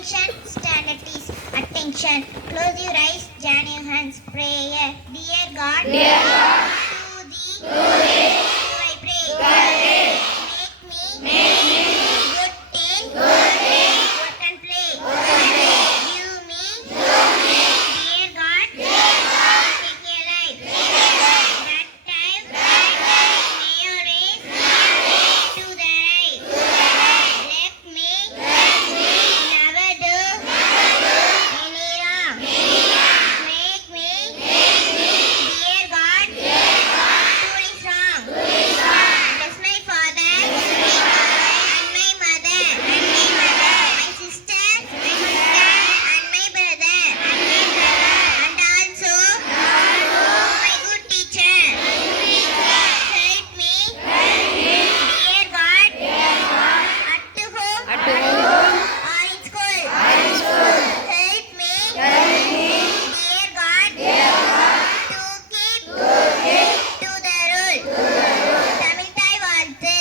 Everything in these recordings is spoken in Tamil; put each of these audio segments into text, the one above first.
Attention, standard is attention. Close your eyes, join your hands. Prayer. Dear God, to thee, I pray. Make me good thing, work and play. Give me, dear God, take your life. That time, may your rays to the right. Let me never do any wrong. Make me, dear God, do strong. Bless my father and my mother, my sister and my brother, and also my good teacher. Help me, dear God, at home or in school. Help me, dear God, to keep to the rule. Tamil தாய் வாழ்த்து.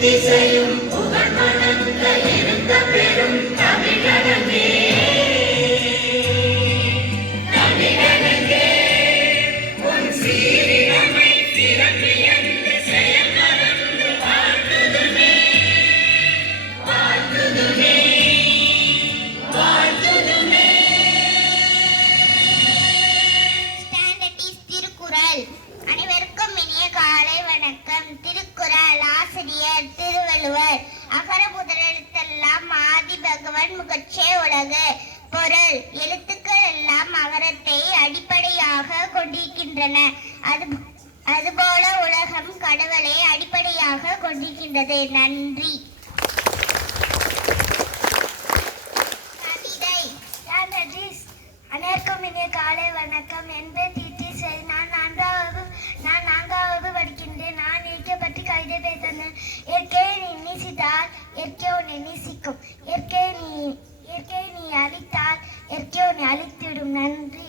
திசையும் புகழ் மணந்த இருந்த பெரும் தமிழனே உன் சீரிழமை பிறப்பியந்து செயல் மறந்து வாழ்த்துதுமே வாழ்த்துதுமே வாழ்த்துதுமே. Standard is Thirukkural. அனைவருக்கும் இனிய காலை வணக்கம். திருக்குறள் ஆசிரியர் திருவள்ளுவர். அகர முதல் எழுத்தெல்லாம் ஆதி பகவன் முகற்றே உலகு. பொருள் எழுத்துக்கள் எல்லாம் அகரத்தை அடிப்படையாக கொண்டிருக்கின்றன. அதுபோல உலகம் கடவுளை அடிப்படையாக கொண்டிருக்கின்றது. நன்றி. கவிதை. அனைவருக்கும் இனிய காலை வணக்கம். என் பேர் தீட்டி செய். நான் நான்காவது படிக்கின்றேன். நான் இயற்கை பற்றி கவிதை பேசுகிறேன். இயற்கையை நீ நேசித்தால் இயற்கை உன்னை நேசிக்கும். இயற்கையை நீ அழித்தால் இயற்கை உன்னை அழித்துவிடும். நன்றி.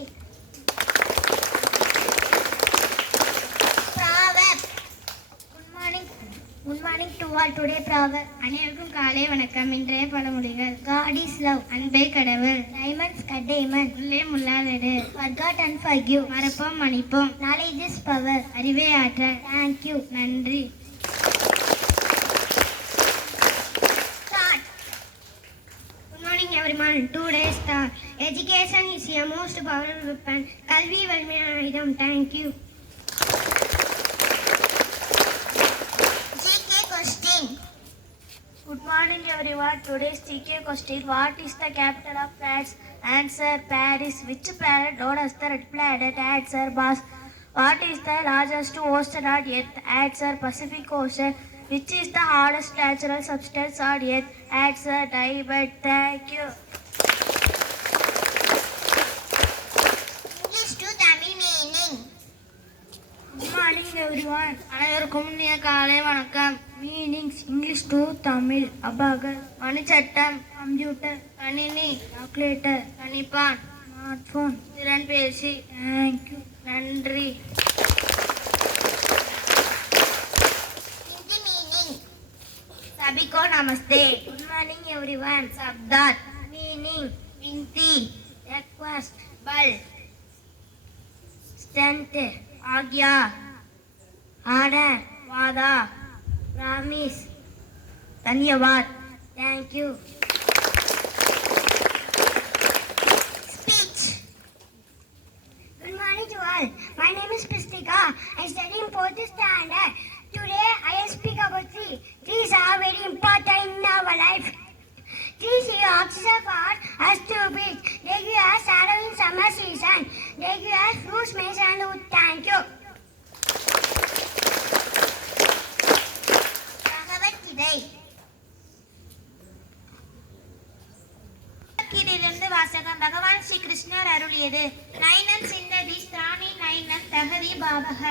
Proverb. Good morning to all. Today proverb. அனைவருக்கும் காலை வணக்கம். இன்றைய பழமொழிகள். God is love. அன்பே கடவுள். Diamonds cut diamond. உள்ளே முள்ளாதெடு. Forgot and forgive. மறப்போம் மன்னிப்போம். Knowledge is power. அறிவே ஆற்றல். Thank you. நன்றி. Thought. Good morning everyone. Today's thought. Education is a most powerful weapon. கல்வி வலிமையான ஆயுதம். Thank you. GK question. Good morning everyone. Today's TK question. What is the capital of France? Answer Paris. Which planet known as the red planet? Answer Mars. What is the largest ocean on Earth? Answer Pacific Ocean. Which is the hardest natural substance on Earth? Answer diamond. Thank you. English to Tamil meaning. Good morning everyone. அனைவருக்கும் இனிய காலை வணக்கம். Meanings English to Tamil. Abacus மணிச்சட்டம் கம்ப்யூட்டர் கணினி கால்குலேட்டர் கணிப்பான் ஸ்மார்ட் போன் திறன்பேசி. தேங்க்யூ. நன்றி. Hindi meaning. सभी को नमस्ते. Good morning everyone. शब्दार्थ. மீனிங் विनती. request बल. strength आज्ञा. order वादा. promise. धन्यवाद. Thank you. Speech. Good morning to all. My name is Pristika. I study in 4th standard. Today I speak about trees. Trees are very important in our life. Trees give oxygen for us to breathe. They give us shadow in summer season. use my childhood. Thank you. Bhagavad Gita கீதையிலிருந்து வாசகம். பகவான் ஸ்ரீ கிருஷ்ணர் அருளியது. நைனம் சிந்ததி ஸ்தானி நைனம் தகதி பாவக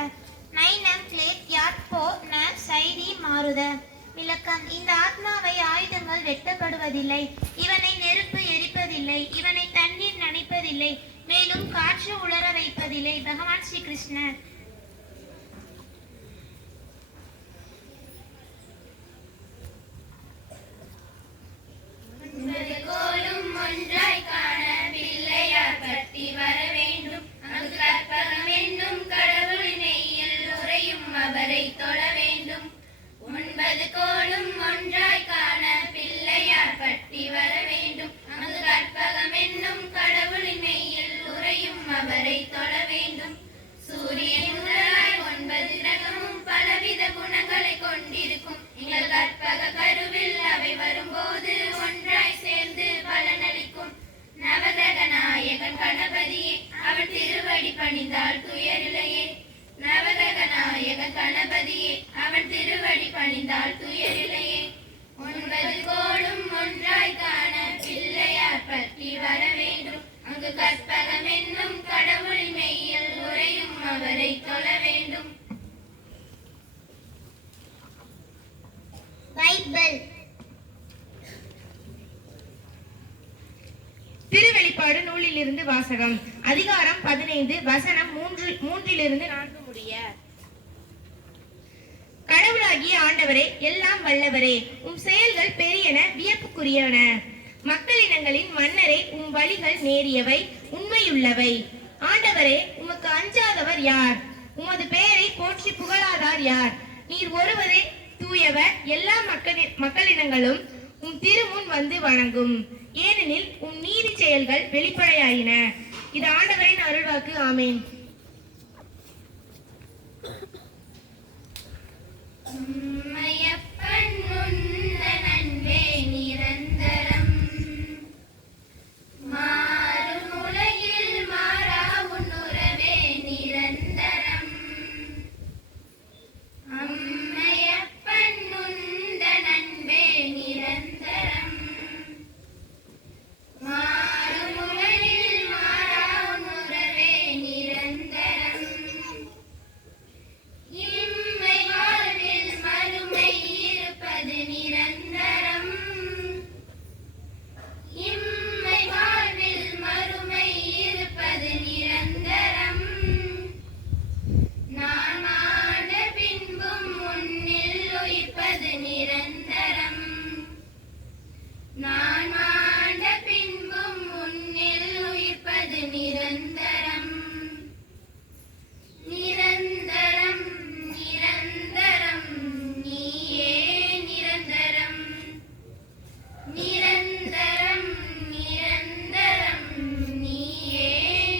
நைனம் கிளேத் யாத்போ ந சைதி மாருத. விளக்கம். இந்த ஆத்மாவை ஆயுதங்கள் வெட்டப்படுவதில்லை, இவனை நெருப்பு எரிப்பதில்லை, இவனை தண்ணீர் நனைப்பதில்லை, மேலும் காற்று உலர வைப்பதில்லை. பகவான் ஸ்ரீ கிருஷ்ணர். கோலும் ஒன்றாய் காண பிள்ளையார் பட்டி வர வேண்டும். அங்கு கற்பகம் என்னும் கடவுளின் நெய்யில் உறையும் அவரை தொழ வேண்டும். 9 கோலும் ஒன்றாய் காண பிள்ளையார் பட்டி வர வேண்டும். அங்கு கற்பகம் என்னும் கடவுளின் நெய்யில் உறையும் அவரை தொழ வேண்டும். சூரியன் முதலாய் 9 கிரகமும் பலவித குணங்களை கொண்டிருக்கும். எங்கள் கற்பக கருவில் அவை வரும்போது ஒன்றாய் சேர்ந்து பலனளிக்கும். நவகிரக நாயகன் கணபதியே, அவன் திருவடி பணிந்தால் துயரில்லையே. நவகிரக நாயகன் கணபதியே, அவன் திருவடி பணிந்தால் துயரில்லையே. 9 கோளும் ஒன்றாய் காண பிள்ளையார் பற்றி வர வேண்டும். அங்கு கற்பகம் என்னும் கடவுளின் மெய்யில் உறையும் அவரை தொழ வேண்டும். பைபிள் திருவெளிப்பாடு நூலிலிருந்து வாசகம். அதிகாரம் 15 வசனம் 3 முடிய. கடவுளாகிய ஆண்டவரே, எல்லாம் வல்லவரே, உம் செயல்கள் பெரியன, வியப்புக்குரியன. மக்களினங்களின் மன்னரே, உம் வழிகள் நேரியவை, உண்மையுள்ளவை. ஆண்டவரே, உமக்கு அஞ்சாதவர் யார்? உமது பெயரை போற்றி புகழாதார் யார்? நீர் ஒருவரே தூயவர். எல்லா மக்களினங்களும் உம் திருமுன் வந்து வணங்கும். ஏனெனில் உம் நீதி செயல்கள் வெளிப்படையாயின. இது ஆண்டவரின் அருள்வாக்கு. ஆமேன். உம்மையப்பன் உந்தன் அன்பே நிரந்தரம். மாறும் உலகில் மாறா உன் உறவே நிரந்தரம். அம்மையப்பன் உந்தன் அன்பே நிரந்தரம். மாறும் உலகில் மாறா உன் உறவே நிரந்தரம். இம்மை வாழ்வில் மறுமை இருப்பது நிரந்தரம். இம்மை வாழ்வில் மறுமை இருப்பது நிரந்தரம். நான் ஆண்ட பின்பும் முன்னில் உயிர்ப்பது நிரந்தரம். நான் ஆண்ட பின்பும் முன்னில் உயிர்ப்பது நிரந்தரம். நிரந்தரம் நிரந்தரம் நீயே நிரந்தரம். நிரந்தரம் நிரந்தரம் நீயே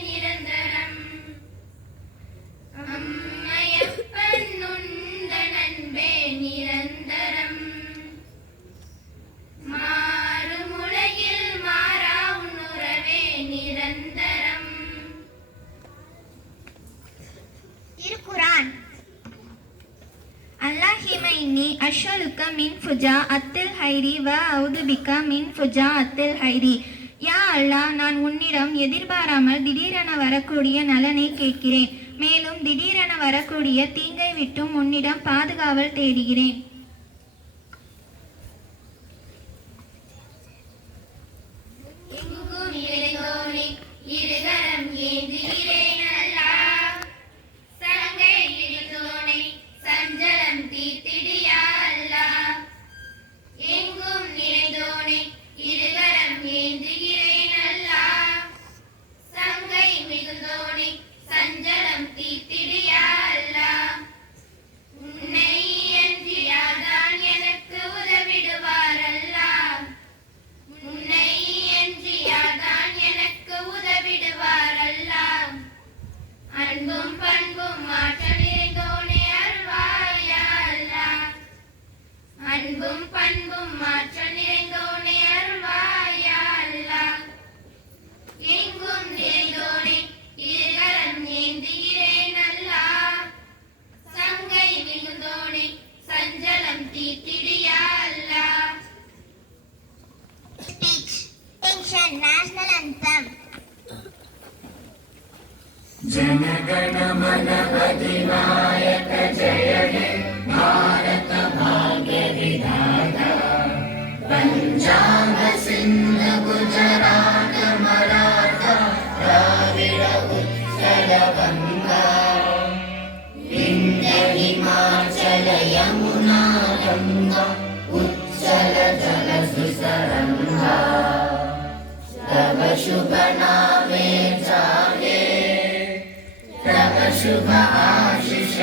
நிரந்தரம். அம்மையப்பன் உந்தன் அன்பே நிரந்தரம். மாறும் உலகில் மாறா உன் உறவே நிரந்தரம். திருக்குரான் அல்லாஹிம இன்னி அஷ்ஹலுக்க மின் ஃபுஜா அத்தில் ஹைரி வ அவுதுபிக்க மின் ஃபுஜா அத்தில் ஹைரி. யா அல்லாஹ், நான் உன்னிடம் எதிர்பாராமல் திடீரென வரக்கூடிய நலனை கேட்கிறேன். மேலும் திடீரென வரக்கூடிய தீங்கை விட்டும் உன்னிடம் பாதுகாவல் தேடுகிறேன். எங்கும் இறைந்தோனே, இருகரம் ஏந்துகிறேன் அல்லாஹ். சங்கை இழுத்தோனே, சஞ்சலம் தீர்த்திடியா அல்லாஹ். எங்கும் நிறைந்தோனே, இருகரம் ஏந்துகிறேன் அல்லாஹ். சங்கை மிகுந்தோனே, சஞ்சலம் தீர்த்திடியா அல்லாஹ். உன்னை அன்றி யார் शुभ आशिष